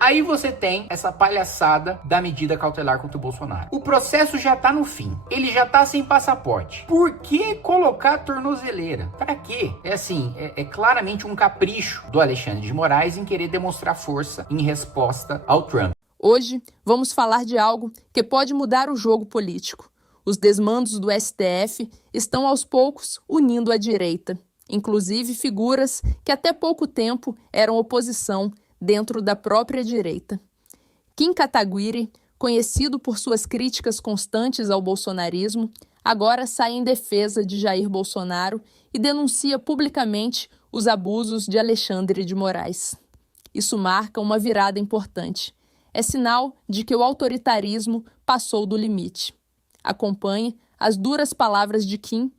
Aí você tem essa palhaçada da medida cautelar contra o Bolsonaro. O processo já tá no fim. Ele já tá sem passaporte. Por que colocar tornozeleira? Pra quê? É claramente um capricho do Alexandre de Moraes em querer demonstrar força em resposta ao Trump. Hoje, vamos falar de algo que pode mudar o jogo político. Os desmandos do STF estão aos poucos unindo a direita, inclusive figuras que até pouco tempo eram oposição dentro da própria direita. Kim Kataguiri, conhecido por suas críticas constantes ao bolsonarismo, agora sai em defesa de Jair Bolsonaro e denuncia publicamente os abusos de Alexandre de Moraes. Isso marca uma virada importante. É sinal de que o autoritarismo passou do limite. Acompanhe as duras palavras de Kim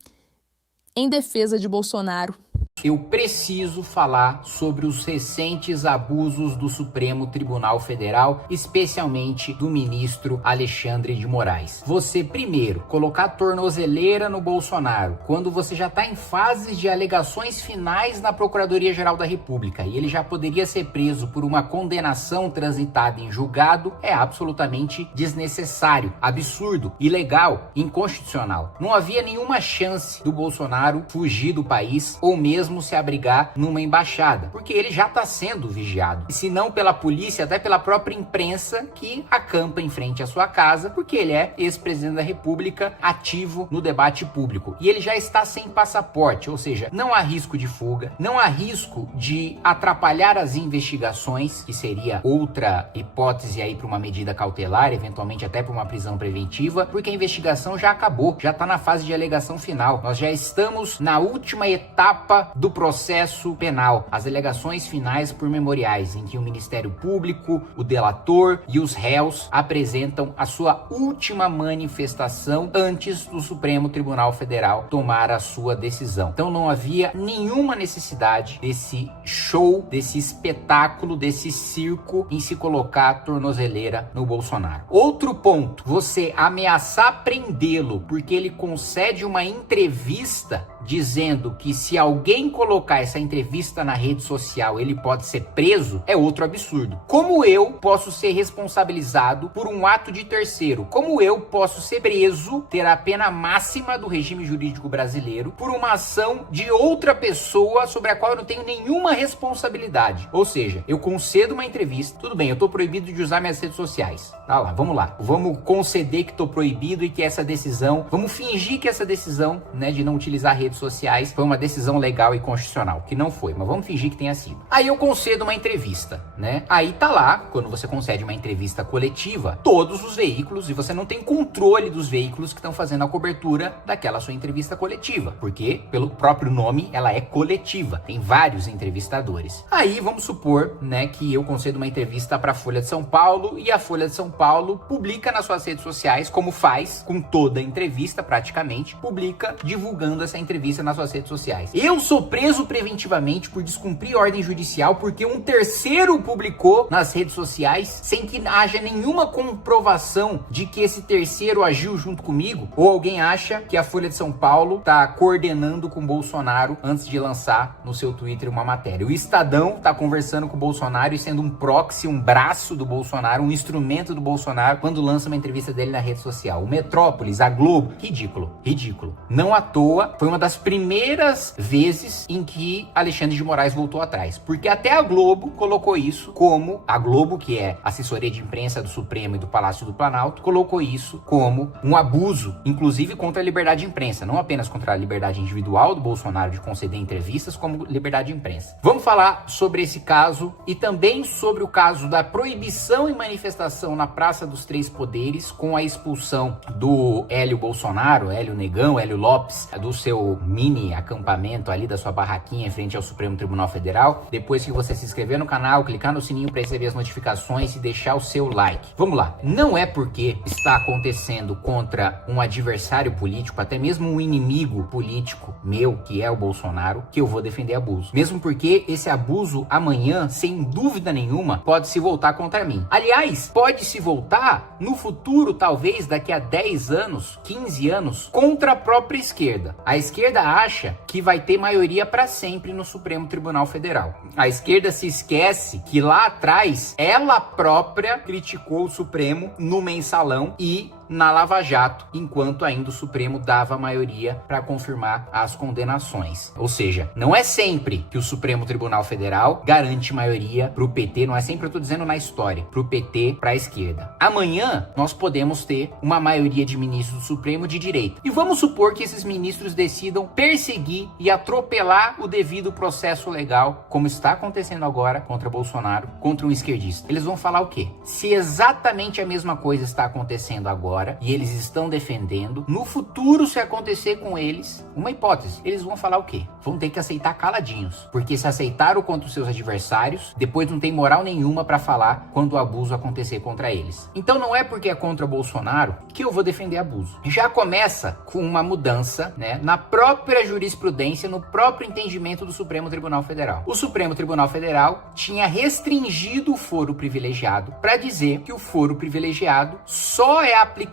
em defesa de Bolsonaro. Eu preciso falar sobre os recentes abusos do Supremo Tribunal Federal, especialmente do ministro Alexandre de Moraes. Você, primeiro, colocar tornozeleira no Bolsonaro, quando você já está em fases de alegações finais na Procuradoria-Geral da República e ele já poderia ser preso por uma condenação transitada em julgado, é absolutamente desnecessário, absurdo, ilegal, inconstitucional. Não havia nenhuma chance do Bolsonaro fugir do país ou mesmo se abrigar numa embaixada, porque ele já está sendo vigiado, e se não pela polícia, até pela própria imprensa que acampa em frente à sua casa, porque ele é ex-presidente da República ativo no debate público, e ele já está sem passaporte, ou seja, não há risco de fuga, não há risco de atrapalhar as investigações, que seria outra hipótese aí para uma medida cautelar, eventualmente até para uma prisão preventiva, porque a investigação já acabou, já está na fase de alegação final, nós já estamos na última etapa do processo penal, as alegações finais por memoriais, em que o Ministério Público, o delator e os réus apresentam a sua última manifestação antes do Supremo Tribunal Federal tomar a sua decisão. Então não havia nenhuma necessidade desse show, desse espetáculo, desse circo em se colocar tornozeleira no Bolsonaro. Outro ponto, você ameaçar prendê-lo porque ele concede uma entrevista dizendo que se alguém colocar essa entrevista na rede social, ele pode ser preso, é outro absurdo. Como eu posso ser responsabilizado por um ato de terceiro? Como eu posso ser preso, ter a pena máxima do regime jurídico brasileiro, por uma ação de outra pessoa sobre a qual eu não tenho nenhuma responsabilidade? Ou seja, eu concedo uma entrevista, tudo bem, eu tô proibido de usar minhas redes sociais. Tá lá, vamos conceder que tô proibido e que essa decisão, vamos fingir que essa decisão, né, de não utilizar redes sociais foi uma decisão legal e constitucional, que não foi, mas vamos fingir que tenha sido. Aí eu concedo uma entrevista, né? Aí tá lá, quando você concede uma entrevista coletiva, todos os veículos, e você não tem controle dos veículos que estão fazendo a cobertura daquela sua entrevista coletiva, porque pelo próprio nome ela é coletiva, tem vários entrevistadores. Aí vamos supor, né, que eu concedo uma entrevista para a Folha de São Paulo e a Folha de São Paulo publica nas suas redes sociais, como faz com toda entrevista praticamente, publica divulgando essa entrevista nas suas redes sociais. Eu sou preso preventivamente por descumprir ordem judicial porque um terceiro publicou nas redes sociais sem que haja nenhuma comprovação de que esse terceiro agiu junto comigo, ou alguém acha que a Folha de São Paulo está coordenando com o Bolsonaro antes de lançar no seu Twitter uma matéria. O Estadão está conversando com o Bolsonaro e sendo um proxy, um braço do Bolsonaro, um instrumento do Bolsonaro quando lança uma entrevista dele na rede social. O Metrópolis, a Globo, ridículo. Não à toa, foi uma das primeiras vezes em que Alexandre de Moraes voltou atrás, porque até a Globo colocou isso como, a Globo, que é assessoria de imprensa do Supremo e do Palácio do Planalto, colocou isso como um abuso, inclusive contra a liberdade de imprensa, não apenas contra a liberdade individual do Bolsonaro de conceder entrevistas, como liberdade de imprensa. Vamos falar sobre esse caso e também sobre o caso da proibição e manifestação na Praça dos Três Poderes, com a expulsão do Hélio Bolsonaro, Hélio Negão, Hélio Lopes, do seu mini acampamento ali, da sua barraquinha em frente ao Supremo Tribunal Federal. Depois que você se inscrever no canal, clicar no sininho para receber as notificações e deixar o seu like. Vamos lá, não é porque está acontecendo contra um adversário político, até mesmo um inimigo político meu, que é o Bolsonaro, que eu vou defender abuso. Mesmo porque esse abuso amanhã, sem dúvida nenhuma, pode se voltar contra mim. Aliás, pode se voltar no futuro, talvez daqui a 10 anos, 15 anos, contra a própria esquerda. A esquerda acha que vai ter maioria maioria para sempre no Supremo Tribunal Federal. A esquerda se esquece que lá atrás ela própria criticou o Supremo no Mensalão e na Lava Jato, enquanto ainda o Supremo dava maioria para confirmar as condenações. Ou seja, não é sempre que o Supremo Tribunal Federal garante maioria para o PT, não é sempre, eu estou dizendo na história, para o PT, para a esquerda. Amanhã nós podemos ter uma maioria de ministros do Supremo de direita. E vamos supor que esses ministros decidam perseguir e atropelar o devido processo legal, como está acontecendo agora contra Bolsonaro, contra um esquerdista. Eles vão falar o quê? Se exatamente a mesma coisa está acontecendo agora, e eles estão defendendo, no futuro, se acontecer com eles, uma hipótese, eles vão falar o quê? Vão ter que aceitar caladinhos, porque se aceitaram contra os seus adversários, depois não tem moral nenhuma para falar quando o abuso acontecer contra eles. Então não é porque é contra Bolsonaro que eu vou defender abuso. Já começa com uma mudança, né, na própria jurisprudência, no próprio entendimento do Supremo Tribunal Federal. O Supremo Tribunal Federal tinha restringido o foro privilegiado para dizer que o foro privilegiado só é aplicado,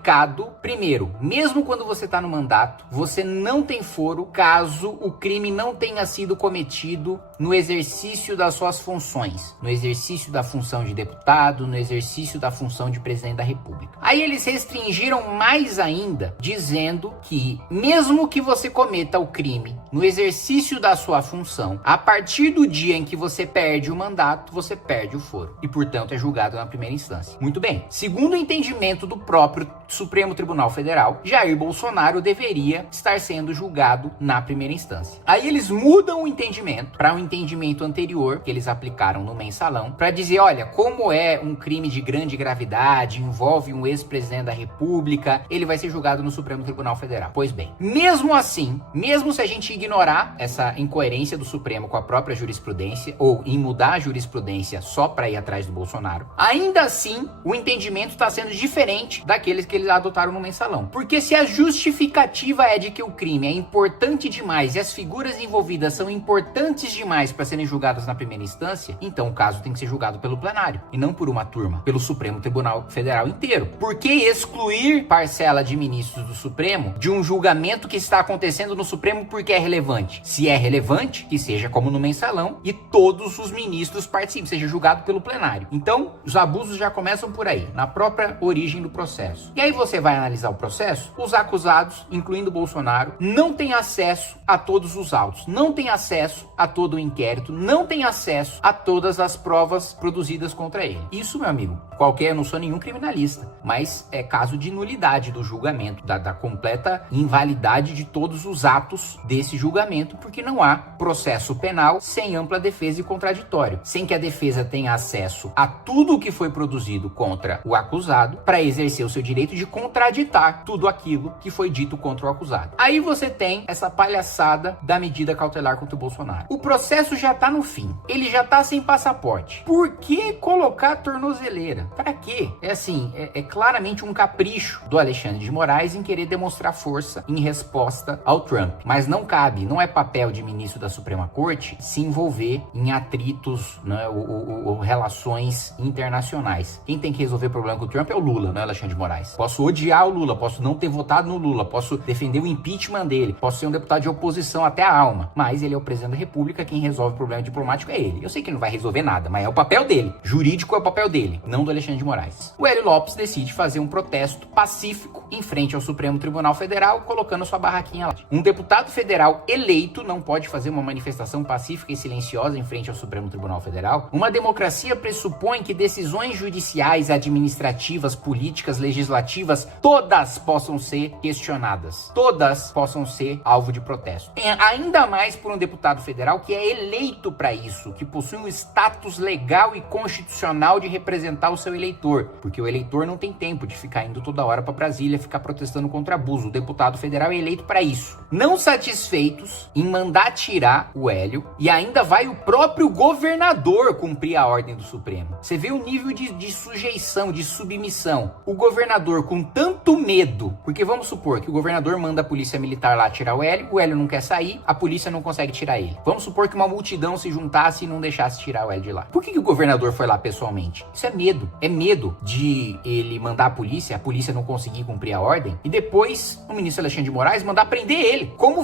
primeiro, mesmo quando você está no mandato, você não tem foro caso o crime não tenha sido cometido no exercício das suas funções, no exercício da função de deputado, no exercício da função de presidente da República. Aí eles restringiram mais ainda, dizendo que mesmo que você cometa o crime no exercício da sua função, a partir do dia em que você perde o mandato, você perde o foro e, portanto, é julgado na primeira instância. Muito bem. Segundo o entendimento do próprio Supremo Tribunal Federal, Jair Bolsonaro deveria estar sendo julgado na primeira instância. Aí eles mudam o entendimento para um entendimento anterior que eles aplicaram no Mensalão para dizer, olha, como é um crime de grande gravidade, envolve um ex-presidente da República, ele vai ser julgado no Supremo Tribunal Federal. Pois bem, mesmo assim, mesmo se a gente ignorar essa incoerência do Supremo com a própria jurisprudência ou em mudar a jurisprudência só para ir atrás do Bolsonaro, ainda assim o entendimento está sendo diferente daqueles que eles adotaram no Mensalão. Porque se a justificativa é de que o crime é importante demais e as figuras envolvidas são importantes demais para serem julgadas na primeira instância, então o caso tem que ser julgado pelo plenário e não por uma turma, pelo Supremo Tribunal Federal inteiro. Por que excluir parcela de ministros do Supremo de um julgamento que está acontecendo no Supremo porque é relevante? Se é relevante, que seja como no Mensalão e todos os ministros participem, seja julgado pelo plenário. Então, os abusos já começam por aí, na própria origem do processo. E aí você vai analisar o processo, os acusados, incluindo Bolsonaro, não têm acesso a todos os autos, não têm acesso a todo o inquérito, não têm acesso a todas as provas produzidas contra ele. Isso, meu amigo, eu não sou nenhum criminalista, mas é caso de nulidade do julgamento, da completa invalidade de todos os atos desse julgamento, porque não há processo penal sem ampla defesa e contraditório, sem que a defesa tenha acesso a tudo o que foi produzido contra o acusado para exercer o seu direito de contraditar tudo aquilo que foi dito contra o acusado. Aí você tem essa palhaçada da medida cautelar contra o Bolsonaro. O processo já tá no fim, ele já tá sem passaporte. Por que colocar tornozeleira? Para quê? É claramente um capricho do Alexandre de Moraes em querer demonstrar força em resposta ao Trump. Mas não cabe, não é papel de ministro da Suprema Corte se envolver em atritos, né, ou relações internacionais. Quem tem que resolver o problema com o Trump é o Lula, não é Alexandre de Moraes. Posso odiar o Lula, posso não ter votado no Lula, posso defender o impeachment dele, posso ser um deputado de oposição até a alma, mas ele é o presidente da República, quem resolve o problema diplomático é ele. Eu sei que ele não vai resolver nada, mas é o papel dele. Jurídico é o papel dele, não do Alexandre de Moraes. O Hélio Lopes decide fazer um protesto pacífico em frente ao Supremo Tribunal Federal, colocando sua barraquinha lá. Um deputado federal eleito não pode fazer uma manifestação pacífica e silenciosa em frente ao Supremo Tribunal Federal. Uma democracia pressupõe que decisões judiciais, administrativas, políticas, legislativas, todas possam ser questionadas. Todas possam ser alvo de protesto. Ainda mais por um deputado federal que é eleito para isso, que possui um status legal e constitucional de representar o seu eleitor, porque o eleitor não tem tempo de ficar indo toda hora para Brasília ficar protestando contra abuso. O deputado federal é eleito para isso. Não satisfeitos em mandar tirar o Hélio, e ainda vai o próprio governador cumprir a ordem do Supremo. Você vê o nível de sujeição, de submissão. O governador governador com tanto medo, porque vamos supor que o governador manda a polícia militar lá tirar o Hélio não quer sair, a polícia não consegue tirar ele. Vamos supor que uma multidão se juntasse e não deixasse tirar o Hélio de lá. Por que o governador foi lá pessoalmente? Isso é medo. É medo de ele mandar a polícia não conseguir cumprir a ordem, e depois o ministro Alexandre de Moraes mandar prender ele. Como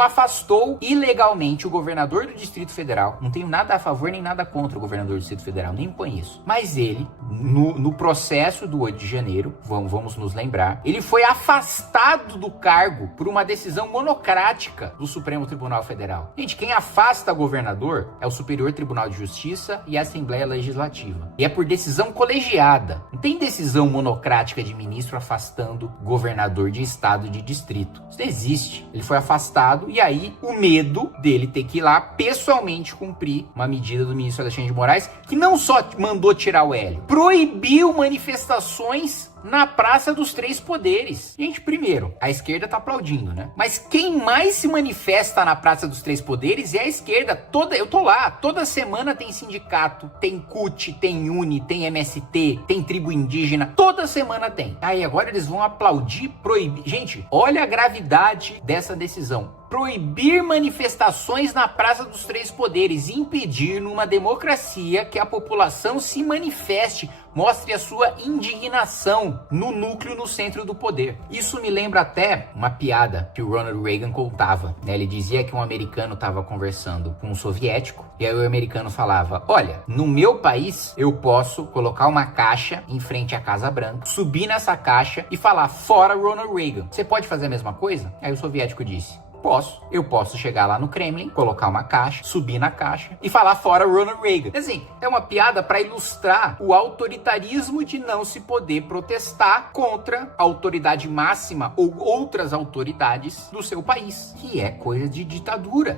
afastou ilegalmente o governador do Distrito Federal. Não tenho nada a favor nem nada contra o governador do Distrito Federal, nem conheço. Mas ele, no processo do 8 de janeiro, vamos nos lembrar, ele foi afastado do cargo por uma decisão monocrática do Supremo Tribunal Federal. Gente, quem afasta governador é o Superior Tribunal de Justiça e a Assembleia Legislativa. E é por decisão colegiada. Não tem decisão monocrática de ministro afastando governador de estado e de distrito. Isso não existe. Ele foi afastado e aí o medo dele ter que ir lá pessoalmente cumprir uma medida do ministro Alexandre de Moraes, que não só mandou tirar o Hélio, proibiu manifestações na Praça dos Três Poderes. Gente, primeiro, a esquerda tá aplaudindo, né? Mas quem mais se manifesta na Praça dos Três Poderes é a esquerda. Eu tô lá, toda semana tem sindicato, tem CUT, tem UNE, tem MST, tem tribo indígena, toda semana tem. Aí agora eles vão aplaudir, proibir. Gente, olha a gravidade dessa decisão. Proibir manifestações na Praça dos Três Poderes, impedir numa democracia que a população se manifeste, mostre a sua indignação no núcleo, no centro do poder. Isso me lembra até uma piada que o Ronald Reagan contava, né? Ele dizia que um americano estava conversando com um soviético, e aí o americano falava: olha, no meu país eu posso colocar uma caixa em frente à Casa Branca, subir nessa caixa e falar: fora Ronald Reagan. Você pode fazer a mesma coisa? Aí o soviético disse: posso. Eu posso chegar lá no Kremlin, colocar uma caixa, subir na caixa e falar fora Ronald Reagan. Assim, é uma piada para ilustrar o autoritarismo de não se poder protestar contra a autoridade máxima ou outras autoridades do seu país, que é coisa de ditadura.